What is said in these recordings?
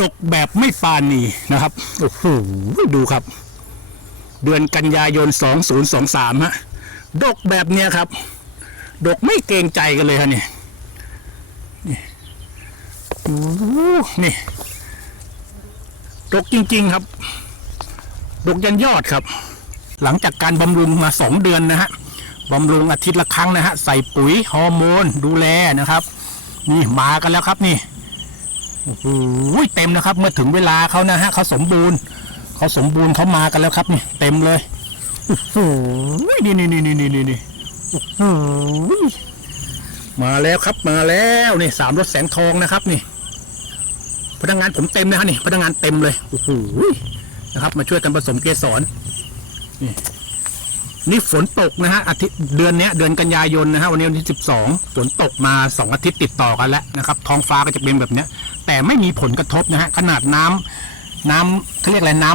ดกแบบไม่ปานีนะครับโอ้โหดูครับ เดือนกันยายน 2023 ฮะ ดกแบบเนี้ยครับ ดกไม่เกรงใจกันเลยฮะเนี่ยนี่โอ้นี่ ดกจริง ๆครับ ดกยันยอดครับ หลังจากการบำรุงมาสองเดือนนะฮะบำรุงอาทิตย์ละครั้งนะฮะ ใส่ปุ๋ยฮอร์โมนดูแลนะครับ นี่มากันแล้วครับนี่ โอ้โหเต็มนะครับ เมื่อถึงเวลาเขานะฮะเขาสมบูรณ์เขาสมบูรณ์เขามากันแล้วครับนี่เต็มเลยโอ้โหนี่นี่นี่นี่นี่นี่โอ้โหมาแล้วครับมาแล้วนี่สามรถแสงทองนะครับนี่ พนักงานผมเต็มเลยฮะนี่ พนักงานเต็มเลยโอ้โหนะครับ มาช่วยกันผสมเกสรนี่นี่ฝนตกนะฮะอาทิตย์เดือนเนี้ยเดือนกันยายนนะฮะวันนี้วันที่สิบสองฝนตกมาสองอาทิตย์ติดต่อกันแล้วนะครับ ท้องฟ้าก็จะเป็นแบบเนี้ย แต่ไม่มีผลกระทบนะฮะขนาดน้ำน้ำเขาเรียกอะไรน้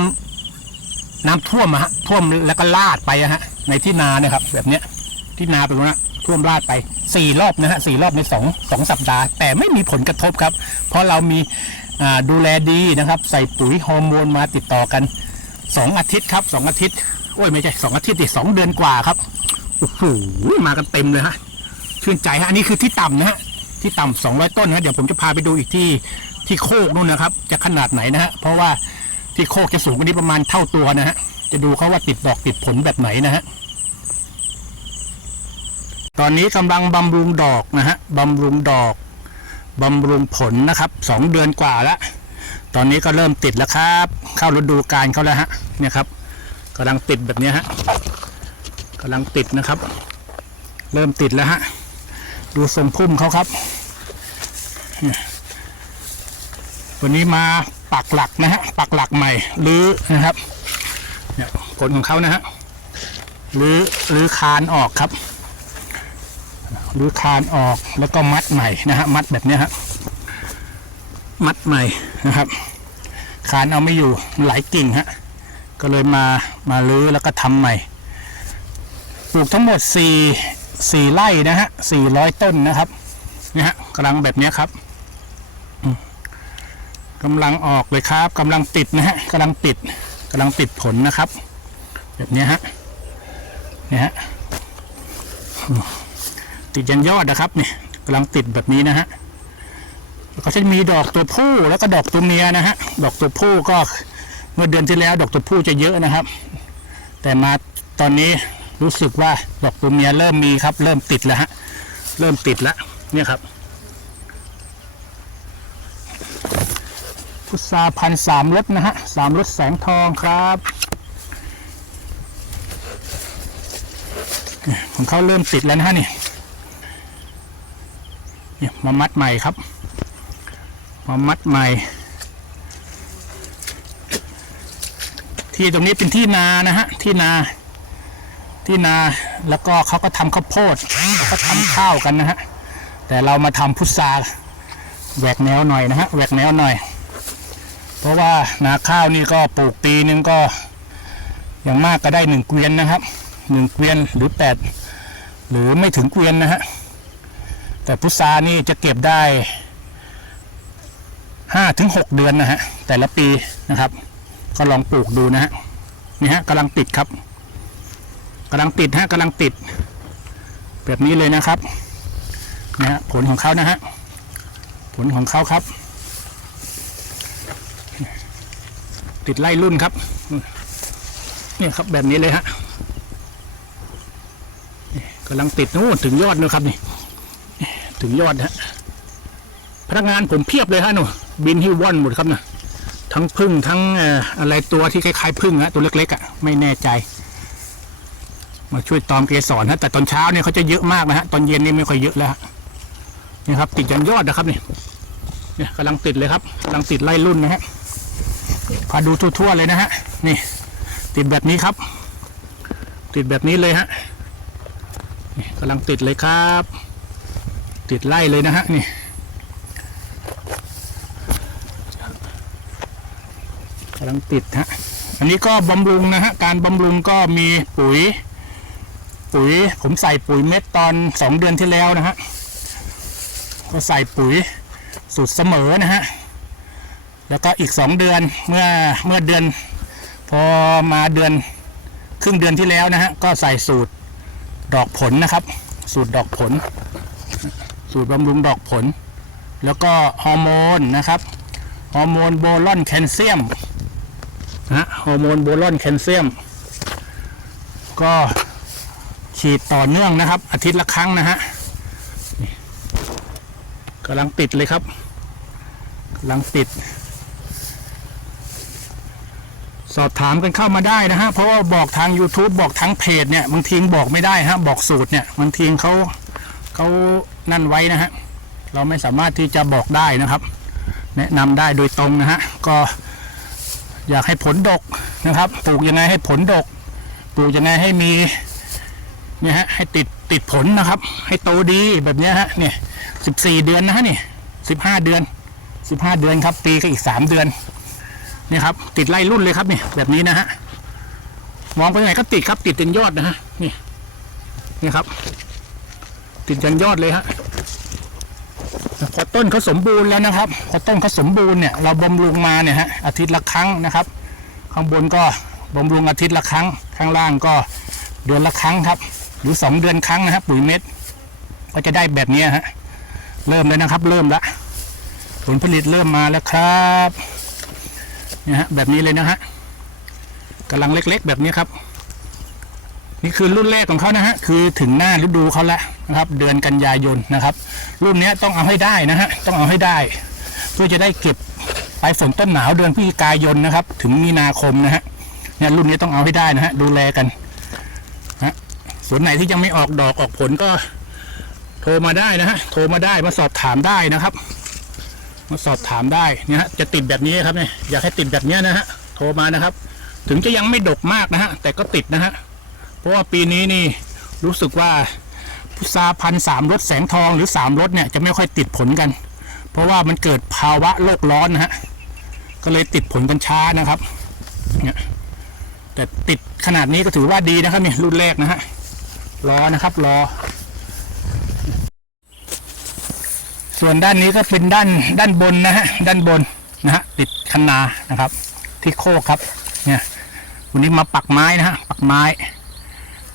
ำน้ำท่วมอะฮะท่วมแล้วก็ลาดไปอะฮะ ในที่นาเนี่ยครับ แบบเนี้ย ที่นาเป็นว่าท่วมลาดไปสี่รอบนะฮะสี่รอบในสองสองสัปดาห์ แต่ไม่มีผลกระทบครับ เพราะเรามีดูแลดีนะครับ ใส่ปุ๋ยฮอร์โมนมาติดต่อกันสองอาทิตย์ครับสองอาทิตย์โอ้ยไม่ใช่สองอาทิตย์ดิสองเดือนกว่าครับโอ้โหมากันเต็มเลยฮะชื่นใจฮะอันนี้คือที่ต่ำนะฮะที่ต่ำ200ต้นนะเดี๋ยวผมจะพาไปดูอีกที่ ที่โคกนู่นนะครับ จะขนาดไหนนะฮะเพราะว่าที่โคกจะสูงกว่านี้ประมาณเท่าตัวนะฮะจะดูเขาว่าติดดอกติดผลแบบไหนนะฮะตอนนี้กำลังบำรุงดอกนะฮะบำรุงดอกบำรุงผลนะครับสองเดือนกว่าล้วตอนนี้ก็เริ่มติดแล้วครับ เข้าฤดูกาลเขาแล้วฮะเนี่ยครับกำลังติดแบบนี้ฮะกำลังติดนะครับ เริ่มติดแล้วฮะดูทรงพุ่มเขาครับ วันนี้มาปักหลักนะฮะปักหลักใหม่รื้อนะครับเนี่ยผลของเขานะฮะรื้อรื้อคานออกครับรื้อคานออกแล้วก็มัดใหม่นะฮะมัดแบบนี้ฮะมัดใหม่นะครับ คานเอาไม่อยู่หลายกิ่งฮะก็เลยมามารื้อแล้วก็ทำใหม่ปลูกทั้งหมด4 4ไร่นะฮะ400 ต้นนะครับเนี่ยฮะกำลังแบบนี้ครับ กำลังออกเลยครับกำลังติดนะฮะกำลังติดกำลังติดผลนะครับ แบบนี้ฮะเนี่ยฮะติดยันยอดนะครับเนี่ยกำลังติดแบบนี้นะฮะแล้วก็จะมีดอกตัวผู้แล้วก็ดอกตัวเมียนะฮะดอกตัวผู้ก็เมื่อเดือนที่แล้ว ดอกตัวผู้จะเยอะนะครับ แต่มาตอนนี้รู้สึกว่าดอกตัวเมียเริ่มมีครับ เริ่มติดแล้วฮะเริ่มติดแล้วเนี่ยครับ พุทราพันสามรถนะฮะสามรถแสงทองครับ ของเขาเริ่มติดแล้วนะฮะนี่เนี่ยมามัดใหม่ครับมามัดใหม่ ที่ตรงนี้เป็นที่นานะฮะที่นาที่นาแล้วก็เขาก็ทำข้าวโพดแล้วก็ทำข้าวกันนะฮะแต่เรามาทำพุทราแหวกแนวหน่อยนะฮะแหวกแนวหน่อย ราะว่านาข้าวนี่ก็ปลูกปีนึงก็ อย่างมากก็ได้หนึ่งเกวียนนะครับหนึ่งเกวียนหรือแปดหรือไม่ถึงเกวียนนะฮะแต่พุทรานี่จะเก็บได้ห้าถึงหกเดือนนะฮะแต่ละปีนะครับ ก็ลองปลูกดูนะฮะนี่ฮะกำลังติดครับกำลังติดฮะกำลังติด แบบนี้เลยนะครับนะฮะผลของเขานะฮะผลของเขาครับ ติดไล่รุ่นครับ เนี่ยครับแบบนี้เลยฮะกำลังติดนู่นถึงยอดนะครับนี่ถึงยอดฮะพนักงานผมเพียบเลยฮะหนูบินที่ว่อนหมดครับนะทั้งพึ่งทั้งอะไรตัวที่คล้ายๆพึ่งฮะตัวเล็กๆอะไม่แน่ใจ มาช่วยตอมเกสรฮะแต่ตอนเช้าเนี่ยเขาจะเยอะมากนะฮะตอนเย็นนี่ไม่ค่อยเยอะแล้วฮะนี่ครับ ติดยันยอดนะครับนี่เนี่ยกำลังติดเลยครับกำลังติดไล่รุ่นนะฮะาดูทั่วๆเลยนะฮะ นี่ ติดแบบนี้ครับ ติดแบบนี้เลยฮะนี่กำลังติดเลยครับ ติดไล่เลยนะฮะนี่กำลังติดฮะอันนี้ก็บำรุงนะฮะการบำรุงก็มีปุ๋ย ปุ๋ยผมใส่ปุ๋ยเม็ดตอนสองเดือนที่แล้วนะฮะก็ใส่ปุ๋ยสูตรเสมอนะฮะ แล้วก็อีกสองเดือนเมื่อเมื่อเดือน พอมาเดือนครึ่งเดือนที่แล้วนะฮะก็ใส่สูตรดอกผลนะครับ สูตรดอกผล สูตรบำรุงดอกผล แล้วก็ฮอร์โมนนะครับฮอร์โมนโบลอนแคลเซียมนะฮะฮอร์โมนโบลอนแคลเซียม ก็ฉีดต่อเนื่องนะครับ อาทิตย์ละครั้งนะฮะกำลังติดเลยครับกำลังติด สอบถามกันเข้ามาได้นะฮะ เพราะว่าบอกทาง YouTube บอกทางเพจเนี่ย บางทีบอกไม่ได้ฮะ บอกสูตรเนี่ย บางทีเขาเขานั่นไว้นะฮะ เราไม่สามารถที่จะบอกได้นะครับ แนะนำได้โดยตรงนะฮะ ก็อยากให้ผลดกนะครับ ปลูกยังไงให้ผลดก ปลูกยังไงให้มีเนี่ยฮะ ให้ติดติดผลนะครับ ให้โตดีแบบนี้ฮะ เนี่ยสิบสี่เดือนนะฮะนี่สิบห้าเดือนสิบห้าเดือนครับ ปีก็อีกสามเดือน นี่ครับ ติดไล่รุ่นเลยครับนี่แบบนี้นะฮะมองไปไหนก็ติดครับ ติดจนยอดนะฮะนี่นี่ครับ ติดจนยอดเลยฮะพอต้นเขาสมบูรณ์แล้วนะครับพอต้นเขาสมบูรณ์เนี่ยเราบำรุงมาเนี่ยฮะอาทิตย์ละครั้งนะครับ ข้างบนก็บำรุงอาทิตย์ละครั้ง ข้างล่างก็เดือนละครั้งครับ หรือสองเดือนครั้งนะครับปุ๋ยเม็ดก็จะได้แบบนี้ฮะเริ่มเลยนะครับ เริ่มละผลผลิตเริ่มมาแล้วครับ นี่ฮะแบบนี้เลยนะฮะกำลังเล็กๆ แบบนี้ครับ นี่คือรุ่นแรกของเขานะฮะคือถึงหน้าฤดูเขาแล้วนะครับ เดือนกันยายนนะครับ รุ่นนี้ต้องเอาให้ได้นะฮะต้องเอาให้ได้ เพื่อจะได้เก็บปลายฝนต้นหนาวเดือนพฤศจิกายนนะครับ ถึงมีนาคมนะฮะเนี่ยรุ่นนี้ต้องเอาให้ได้นะฮะดูแลกันนะส่วนไหนที่ยังไม่ออกดอกออกผลก็ โทรมาได้นะฮะโทรมาได้มาสอบถามได้นะครับ มาสอบถามได้เนี่ยฮะจะติดแบบนี้ครับเนี่ยอยากให้ติดแบบนี้นะฮะโทรมานะครับ ถึงจะยังไม่ดกมากนะฮะแต่ก็ติดนะฮะเพราะว่าปีนี้นี่รู้สึกว่าพุทราพันธ์สามรสแสงทองหรือสามรสเนี่ยจะไม่ค่อยติดผลกัน เพราะว่ามันเกิดภาวะโลกร้อนนะฮะก็เลยติดผลกันช้านะครับเนี่ยแต่ติดขนาดนี้ก็ถือว่าดีนะครับเนี่ยรุ่นแรกนะฮะรอนะครับรอ ส่วนด้านนี้ก็เป็นด้านด้านบนนะฮะด้านบนนะฮะติดคันนานะครับ ที่โคกครับ เนี่ยวันนี้มาปักไม้นะฮะปักไม้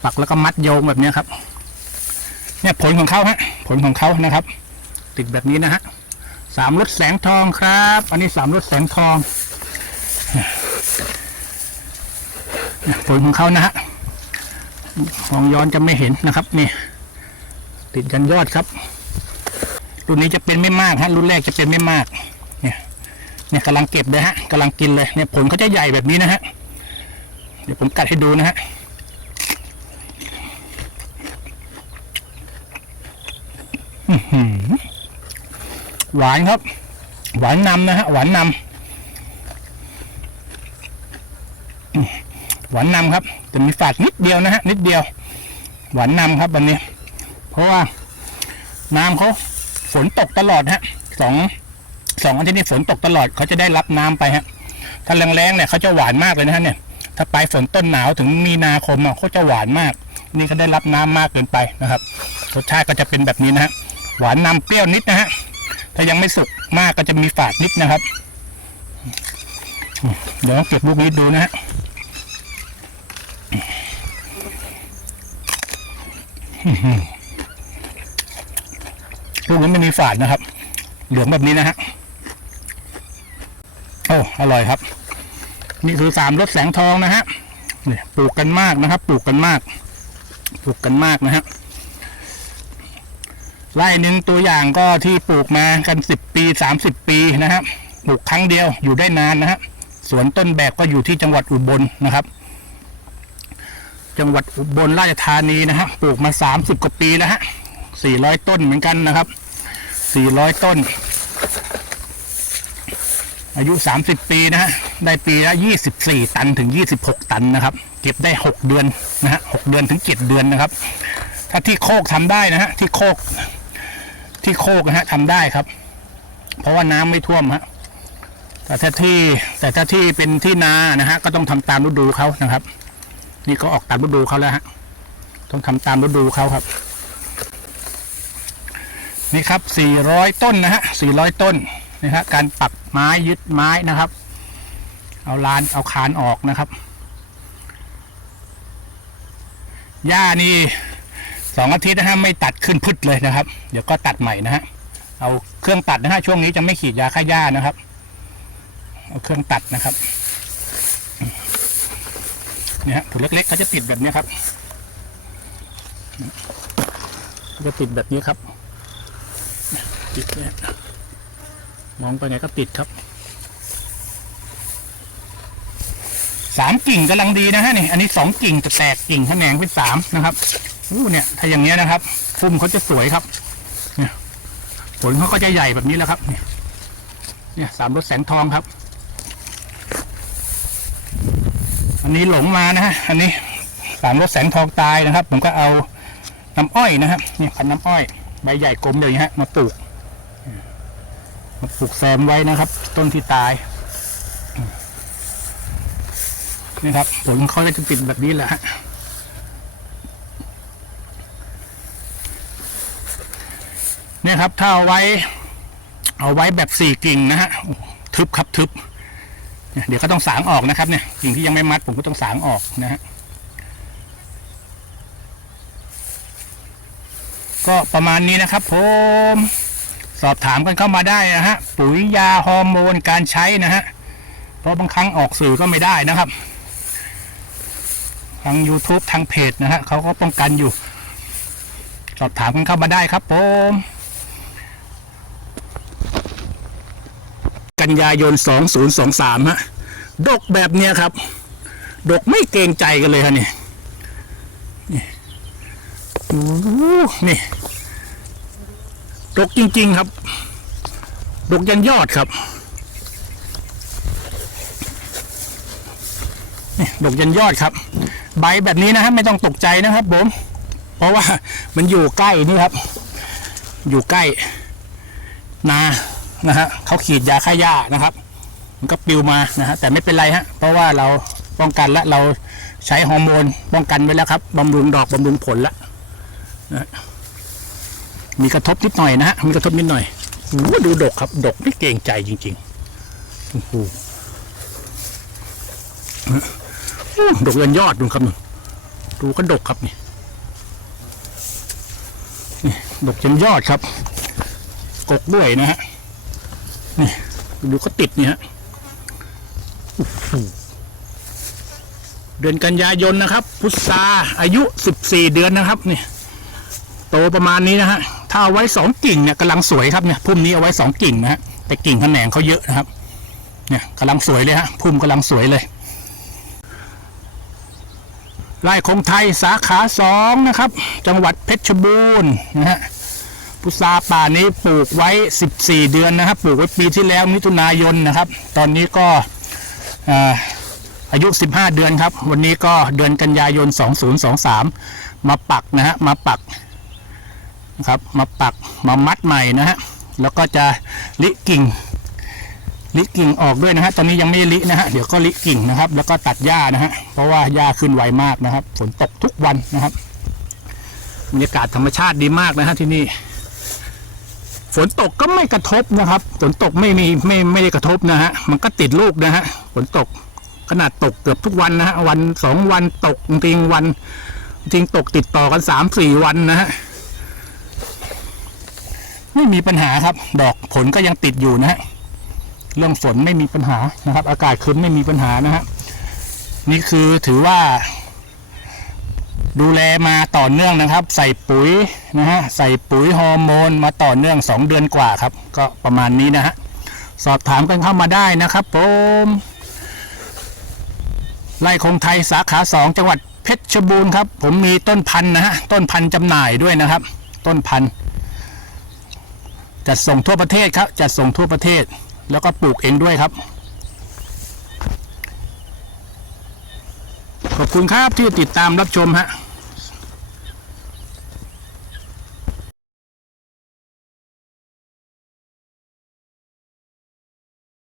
ปักแล้วก็มัดโยงแบบนี้ครับ เนี่ยผลของเขาฮะผลของเขานะครับ ติดแบบนี้นะฮะสามรถแสงทองครับ อันนี้สามรถแสงทองเนี่ยผลของเขานะฮะมองย้อนจะไม่เห็นนะครับ นี่ ติดกันยอดครับ รุ่นนี้จะเป็นไม่มากฮะรุ่นแรกจะเป็นไม่มาก เนี่ย เนี่ยกำลังเก็บเลยฮะกำลังกินเลยเนี่ยผลเขาจะใหญ่แบบนี้นะฮะเดี๋ยวผมกัดให้ดูนะฮะหวานครับ หวานนำนะฮะหวานนำหวานนำครับ แต่มีฝาดนิดเดียวนะฮะนิดเดียว หวานนำครับวันนี้ เพราะว่าน้ำเขา ฝนตกตลอดฮะสองสองอาทิตย์นี้ฝนตกตลอดเขาจะได้รับน้ำไปฮะถ้าแรงๆเนี่ยเขาจะหวานมากเลยนะฮะเนี่ย ถ้าปลายฝนต้นหนาวถึงมีนาคมอะเขาจะหวานมาก นี่ก็ได้รับน้ำมากเกินไปนะครับรสชาติก็จะเป็นแบบนี้นะฮะหวานนำเปรี้ยวนิดนะฮะถ้ายังไม่สุกมากก็จะมีฝาดนิดนะครับ เดี๋ยวเก็บลูกนี้ดูนะฮะ ลูกนี้ไม่มีฝาดนะครับ เหลืองแบบนี้นะฮะโอ้อร่อยครับ นี่คือสามรสแสงทองนะฮะเนี่ยปลูกกันมากนะครับ ปลูกกันมาก ปลูกกันมากนะฮะไร่หนึ่งตัวอย่างก็ที่ปลูกมากันสิบปีสามสิบปีนะครับปลูกครั้งเดียวอยู่ได้นานนะฮะสวนต้นแบบก็อยู่ที่จังหวัดอุบลนะครับ จังหวัดอุบลราชธานีนะฮะปลูกมาสามสิบกว่าปีแล้วฮะสี่ร้อยต้นเหมือนกันนะครับ สี่ร้อยต้น อายุ 30 ปีนะฮะ ได้ปีละ 24 ตันถึง 26 ตันนะครับ เก็บได้ 6 เดือนนะฮะ 6 เดือนถึง 7 เดือนนะครับ ถ้าที่โคกทำได้นะฮะ ที่โคก ที่โคกนะฮะทำได้ครับ เพราะว่าน้ำไม่ท่วมฮะ แต่ถ้าที่แต่ถ้าที่เป็นที่นานะฮะ ก็ต้องทำตามฤดูเขานะครับ นี่ก็ออกตามฤดูเขาแล้วฮะ ต้องทำตามฤดูเขาครับ นี่ครับ 400 ต้นนะฮะ 400 ต้นนะฮะการปักไม้ยึดไม้นะครับ เอาลานเอาคานออกนะครับ หญ้านี่สองอาทิตย์นะฮะไม่ตัดขึ้นพืชเลยนะครับ เดี๋ยวก็ตัดใหม่นะฮะ เอาเครื่องตัดนะฮะช่วงนี้จะไม่ขีดยาฆ่าหญ้านะครับ เอาเครื่องตัดนะครับเนี่ยฮะถุงเล็กๆเขาจะติดแบบนี้ครับ จะติดแบบนี้ครับ ติดเนี่ยมองไปไหนก็ติดครับสามกิ่งกำลังดีนะฮะนี่อันนี้สองกิ่งจะแตกกิ่งแขนงเป็นสามนะครับอู้เนี่ย ถ้าอย่างเงี้ยนะครับพุ่มเขาจะสวยครับ เนี่ยผลเขาก็จะใหญ่แบบนี้แล้วครับเนี่ยเนี่ยสามรถแสงทองครับ อันนี้หลงมานะฮะอันนี้สามรถแสงทองตายนะครับ ผมก็เอาน้ำอ้อยนะครับเนี่ยพันน้ำอ้อยใบใหญ่กลมเลยฮะมาปลูก มาปลูกแซมไว้นะครับ ต้นที่ตายนี่ครับผลเขาจะติดแบบนี้แหละฮะเนี่ยครับถ้าเอาไว้ เอาไว้แบบสี่กิ่งนะฮะทึบครับทึบเดี๋ยวก็ต้องสางออกนะครับเนี่ยสิ่งที่ยังไม่มัดผมก็ต้องสางออกนะฮะก็ประมาณนี้นะครับผม สอบถามกันเข้ามาได้นะฮะ ปุ๋ยยาฮอร์โมนการใช้นะฮะ เพราะบางครั้งออกสื่อก็ไม่ได้นะครับ ทาง YouTube ทางเพจนะฮะเขาก็ป้องกันอยู่ สอบถามกันเข้ามาได้ครับผมกันยายน 2023 ฮะ ดกแบบเนี้ยครับ ดกไม่เกรงใจกันเลยฮะนี่ นี่ นี่ ดกจริง ๆ ครับ ดกยันยอดครับดกยันยอดครับ ใบแบบนี้นะฮะไม่ต้องตกใจนะครับผม เพราะว่ามันอยู่ใกล้นี่ครับ อยู่ใกล้ นานะฮะเขาขีดยาฆ่าหญ้านะครับ มันก็ปลิวมานะฮะแต่ไม่เป็นไรฮะเพราะว่าเราป้องกันและเราใช้ฮอร์โมนป้องกันไว้แล้วครับบำรุงดอกบำรุงผลแล้วนะ มีกระทบนิดหน่อยนะฮะมีกระทบนิดหน่อยโอ้ดูดกครับ ดกไม่เกรงใจจริงๆโอ้โหดกยันยอดดูครับนดูก็ดกครับนี่นี่ดกยันยอดครับ กกด้วยนะฮะนี่ดูเขาติดนี่ฮะเดือนกันยายนนะครับ พุทราอายุ 14 เดือนนะครับนี่โตประมาณนี้นะฮะ ถ้าเอาไว้สองกิ่งเนี่ยกำลังสวยครับเนี่ยพุ่มนี้เอาไว้สองกิ่งนะฮะแต่กิ่งแขนงเขาเยอะนะครับ เนี่ยกำลังสวยเลยฮะพุ่มกำลังสวยเลยไร่คงไทยสาขาสองนะครับ จังหวัดเพชรบูรณ์นะฮะพุทราป่านี้ปลูกไว้ 14 เดือนนะครับ ปลูกไว้ปีที่แล้วมิถุนายนนะครับ ตอนนี้ก็อ่าอายุ 15 เดือนครับ วันนี้ก็เดือนกันยายน 2023 มาปักนะฮะมาปัก นะครับมาปักมามัดใหม่นะฮะแล้วก็จะลิกิ่งลิกิ่งออกด้วยนะฮะตอนนี้ยังไม่ลินะฮะเดี๋ยวก็ลิกิ่งนะครับ แล้วก็ตัดหญ้านะฮะเพราะว่าหญ้าขึ้นไวมากนะครับ ฝนตกทุกวันนะครับบรรยากาศธรรมชาติดีมากนะฮะที่นี่ ฝนตกก็ไม่กระทบนะครับ ฝนตกไม่มีไม่ไม่ได้กระทบนะฮะมันก็ติดลูกนะฮะฝนตกขนาดตกเกือบทุกวันนะฮะวันสองวันตกจริงวันจริงตกติดต่อกันสามสี่วันนะฮะ ไม่มีปัญหาครับ ดอกผลก็ยังติดอยู่นะฮะเรื่องฝนไม่มีปัญหานะครับ อากาศคืนไม่มีปัญหานะฮะนี่คือถือว่า ดูแลมาต่อเนื่องนะครับ ใส่ปุ๋ยนะฮะใส่ปุ๋ยฮอร์โมนมาต่อเนื่อง 2 เดือนกว่าครับ ก็ประมาณนี้นะฮะสอบถามกันเข้ามาได้นะครับผมไร่คงไทยสาขา 2 จังหวัดเพชรบูรณ์ครับ ผมมีต้นพันธุ์นะฮะต้นพันธุ์จำหน่ายด้วยนะครับ ต้นพันธุ์ จัดส่งทั่วประเทศครับ จัดส่งทั่วประเทศ แล้วก็ปลูกเองด้วยครับ ขอบคุณครับที่ติดตามรับชมฮะ